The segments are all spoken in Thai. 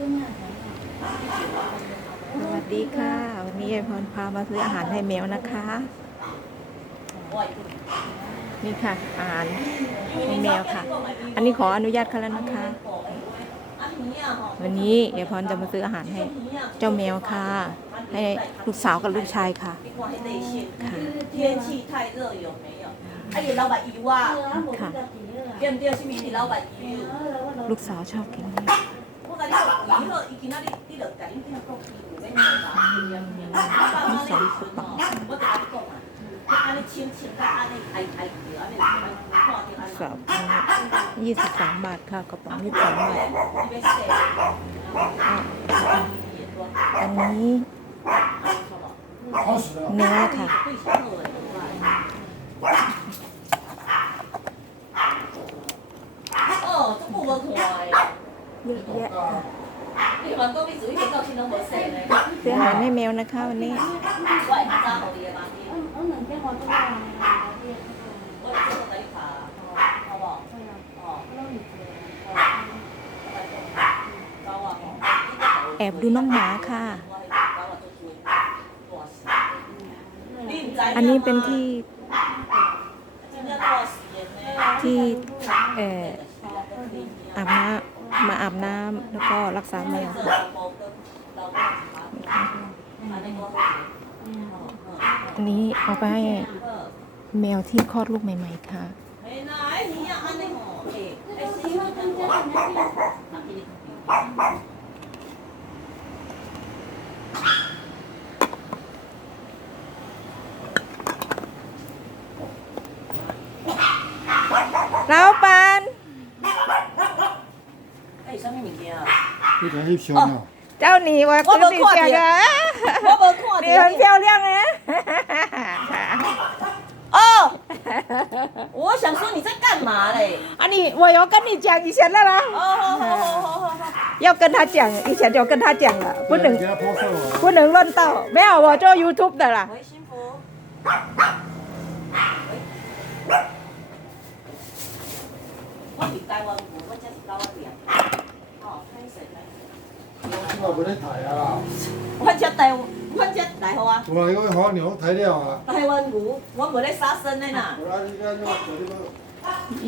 สวัสดีค่ะ วันนี้ยายพรพามาซื้ออาหารให้แมวนะคะ นี่ค่ะ อาหารให้แมวค่ะ อันนี้ขออนุญาตเขาแล้วนะคะ วันนี้ยายพรจะมาซื้ออาหารให้ เจ้าแมวค่ะ ให้ลูกสาวกับลูกชายค่ะค่ะลูกสาวชอบกินนี่ 呀，老板鱼哇， ค่ะ 对唔对？是咪是老板鱼？ ลูกสาวชอบกินนี่ 我甲你讲，鱼好，伊今仔日你着甲恁囝讲，伊有免买啦。我爸妈咧时阵吼，我甲你讲啊，你安尼清清甲安尼挨挨着，安尼看着安 สาวยี่สิบสามบาทค่ะกระป๋องยี่สิบสามบาท 伊要洗，อันนี้เนื้อค่ะ 哦，都冇无看诶， เยอะแยะค่ะเสียหายให้แมวนะคะวันนี้ แอบดูน้องหมาค่ะ อันนี้เป็นที่ ที่เอ่ออาบน้ำ มาอาบน้ำแล้วก็รักษาแมวค่ะอันนี้เอาไปให้แมวที่คลอดลูกใหม่ ๆ ค่ะแล้ 你看翕相了， เจ้าหนีว่า 我 ตัว 没 ติด 看 เสีย 见 นะ 我无看 นี่มัน 见。 เพียวเรื่องนะ 哦，我想说你在干嘛嘞？ อันนี้我要跟你讲以前的啦哦，好好好好好好。要跟他讲以前就跟他讲了不能给他抛售了。不能乱倒没有我做 YouTube 的啦喂，幸福。 我不能抬啊，我这台，我这来好啊。我那个黄牛抬了啊。台湾牛，我无咧杀生的呐。我那你看那个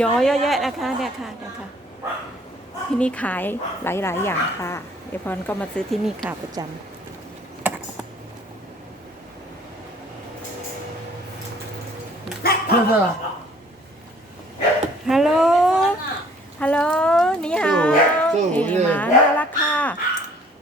ยอเยอะแยะนะคะเนี่ยค่ะเนี่ยค่ะ ที่นี่ขายหลาย ๆ อย่างค่ะเอพรก็มาซื้อที่นี่ค่ะประจำ 看看， ฮัลโหล 啊， ฮัลโหลนี่ฮะ เจ้า เอ๋ เจ้า หมาน่ารักค่ะ ัก